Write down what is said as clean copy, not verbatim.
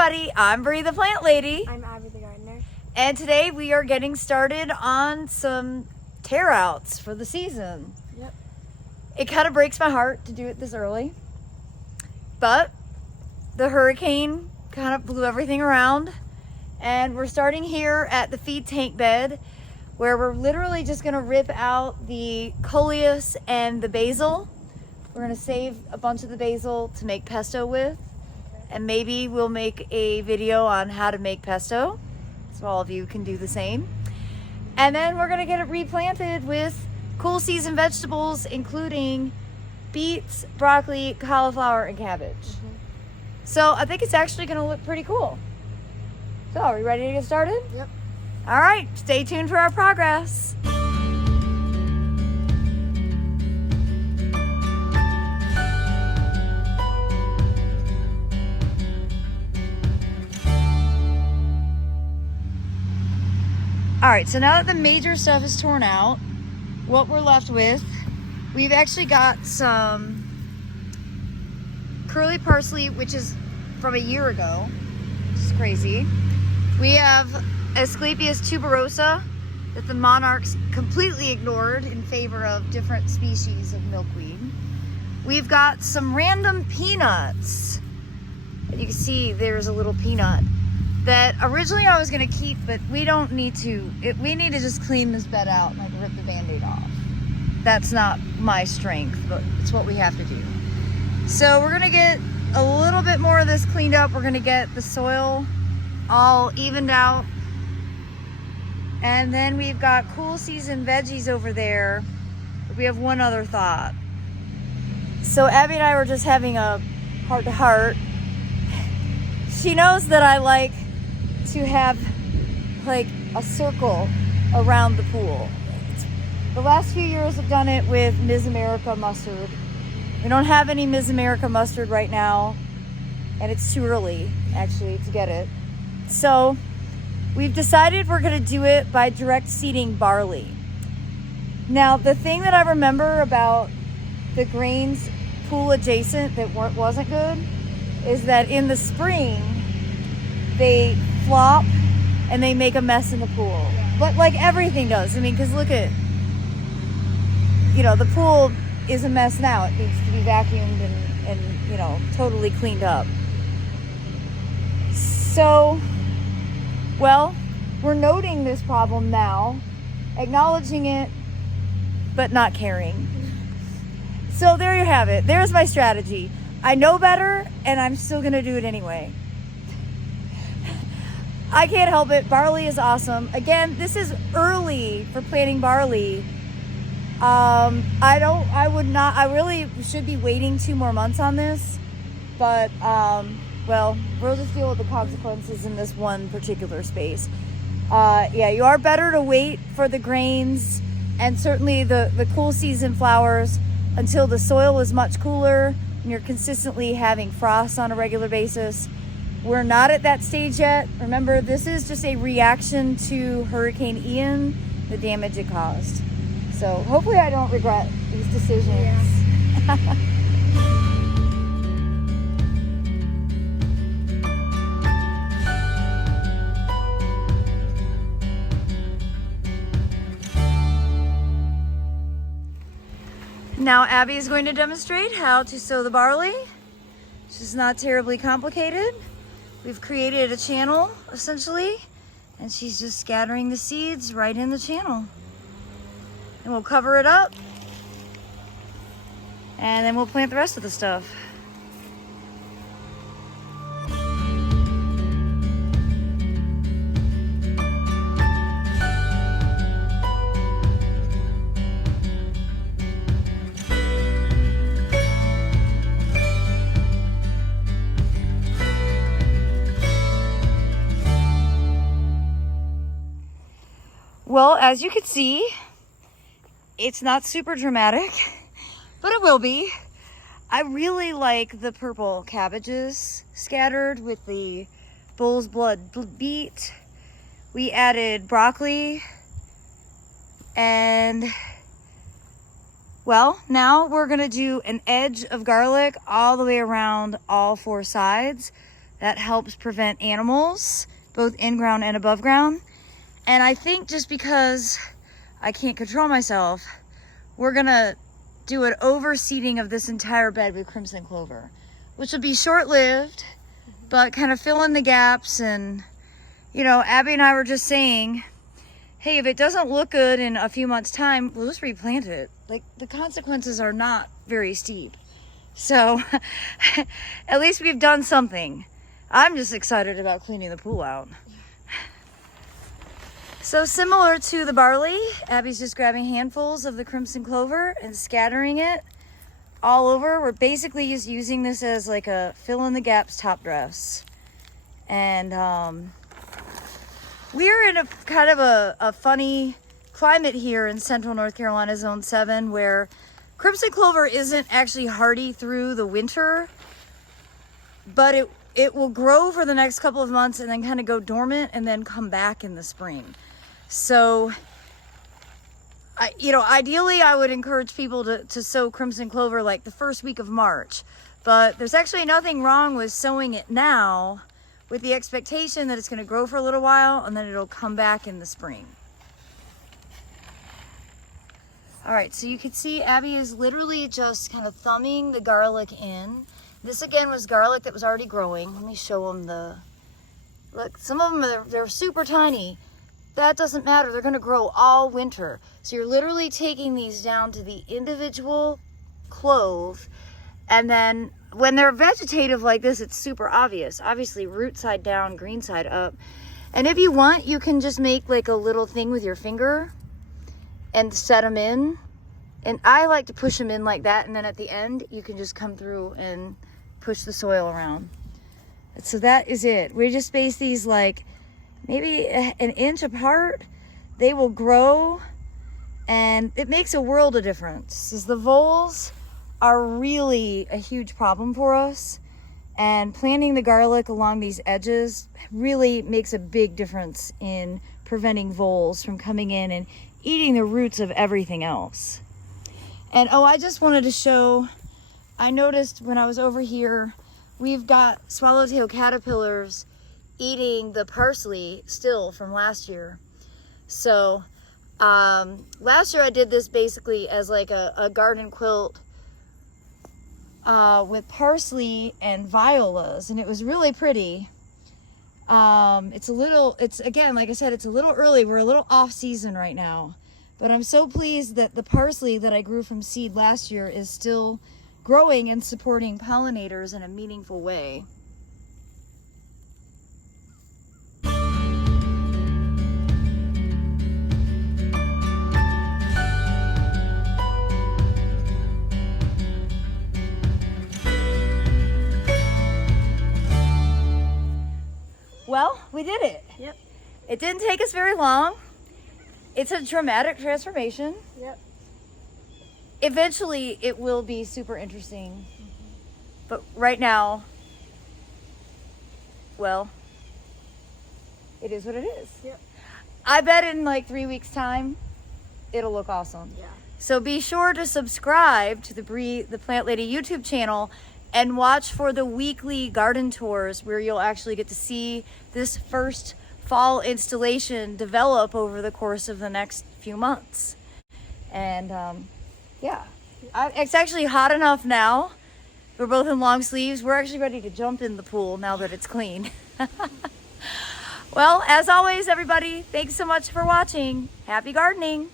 everybody, I'm Bree the Plant Lady. I'm Abby the Gardener. And today we are getting started on some tear outs for the season. Yep. It kind of breaks my heart to do it this early, but the hurricane kind of blew everything around, and we're starting here at the feed tank bed where we're literally just going to rip out the coleus and the basil. We're going to save a bunch of the basil to make pesto with. And maybe we'll make a video on how to make pesto, so all of you can do the same. And then we're gonna get it replanted with cool season vegetables, including beets, broccoli, cauliflower, and cabbage. So I think it's actually gonna look pretty cool. So are we ready to get started? Yep. All right, stay tuned for our progress. All right, so now that the major stuff is torn out, what we're left with, we've actually got some curly parsley, which is from a year ago, which is crazy. We have Asclepias tuberosa that the monarchs completely ignored in favor of different species of milkweed. We've got some random peanuts. You can see there's a little peanut that originally I was gonna keep, but we don't need to. We need to just clean this bed out and like rip the Band-Aid off. That's not my strength, but it's what we have to do. So we're gonna get a little bit more of this cleaned up. We're gonna get the soil all evened out. And then we've got cool season veggies over there. We have one other thought. So Abby and I were just having a heart-to-heart. She knows that I like to have like a circle around the pool. The last few years I've done it with Ms. America mustard. We don't have any Ms. America mustard right now, and it's too early actually to get it. So we've decided we're gonna do it by direct seeding barley. Now the thing that I remember about the grains pool adjacent that wasn't good is that in the spring they flop and they make a mess in the pool. But like everything does. I mean, because look at, you know, the pool is a mess now. It needs to be vacuumed and you know, totally cleaned up. So, well, we're noting this problem now, acknowledging it, but not caring. So there you have it. There's my strategy. I know better, and I'm still gonna do it anyway. I can't help it. Barley is awesome. Again, this is early for planting barley. I really should be waiting 2 more months on this, but well, we'll just deal with the consequences in this one particular space. Yeah, you are better to wait for the grains and certainly the cool season flowers until the soil is much cooler and you're consistently having frost on a regular basis. We're not at that stage yet. Remember, this is just a reaction to Hurricane Ian, the damage it caused. So hopefully I don't regret these decisions. Yeah. Now Abby is going to demonstrate how to sow the barley. It's just not terribly complicated. We've created a channel, essentially, and she's just scattering the seeds right in the channel. And we'll cover it up, and then we'll plant the rest of the stuff. Well, as you can see, it's not super dramatic, but it will be. I really like the purple cabbages scattered with the bull's blood beet. We added broccoli, and well, now we're gonna do an edge of garlic all the way around all 4 sides. That helps prevent animals, both in ground and above ground. And I think just because I can't control myself, we're gonna do an overseeding of this entire bed with crimson clover, which will be short-lived, but kind of fill in the gaps. And, you know, Abby and I were just saying, hey, if it doesn't look good in a few months' time, we'll just replant it. Like, the consequences are not very steep. So, at least we've done something. I'm just excited about cleaning the pool out. So similar to the barley, Abby's just grabbing handfuls of the crimson clover and scattering it all over. We're basically just using this as like a fill in the gaps top dress. And we're in a kind of a funny climate here in central North Carolina, zone 7, where crimson clover isn't actually hardy through the winter, but it will grow for the next couple of months and then kind of go dormant and then come back in the spring. So, ideally I would encourage people to sow crimson clover like the first week of March, but there's actually nothing wrong with sowing it now with the expectation that it's going to grow for a little while and then it'll come back in the spring. All right, so you can see Abby is literally just kind of thumbing the garlic in. This again was garlic that was already growing. Let me show them look, some of them, they're super tiny. That doesn't matter, they're gonna grow all winter. So you're literally taking these down to the individual clove, and then when they're vegetative like this, it's super obvious. Obviously root side down, green side up. And if you want, you can just make like a little thing with your finger and set them in. And I like to push them in like that, and then at the end, you can just come through and push the soil around. So that is it. We just space these like maybe an inch apart. They will grow, and it makes a world of difference. As the voles are really a huge problem for us, and planting the garlic along these edges really makes a big difference in preventing voles from coming in and eating the roots of everything else. And I just wanted to show, I noticed when I was over here, we've got swallowtail caterpillars eating the parsley still from last year. So last year I did this basically as like a garden quilt with parsley and violas, and it was really pretty. It's again, like I said, it's a little early. We're a little off season right now, but I'm so pleased that the parsley that I grew from seed last year is still growing and supporting pollinators in a meaningful way. Well, we did it. Yep. It didn't take us very long. It's a dramatic transformation. Yep. Eventually, it will be super interesting. But right now, well, it is what it is. Yep. I bet in like 3 weeks' time, it'll look awesome. Yeah. So be sure to subscribe to the Plant Lady YouTube channel and watch for the weekly garden tours where you'll actually get to see this first fall installation develop over the course of the next few months. And yeah, it's actually hot enough now. We're both in long sleeves. We're actually ready to jump in the pool now that it's clean. Well, as always, everybody, thanks so much for watching. Happy gardening.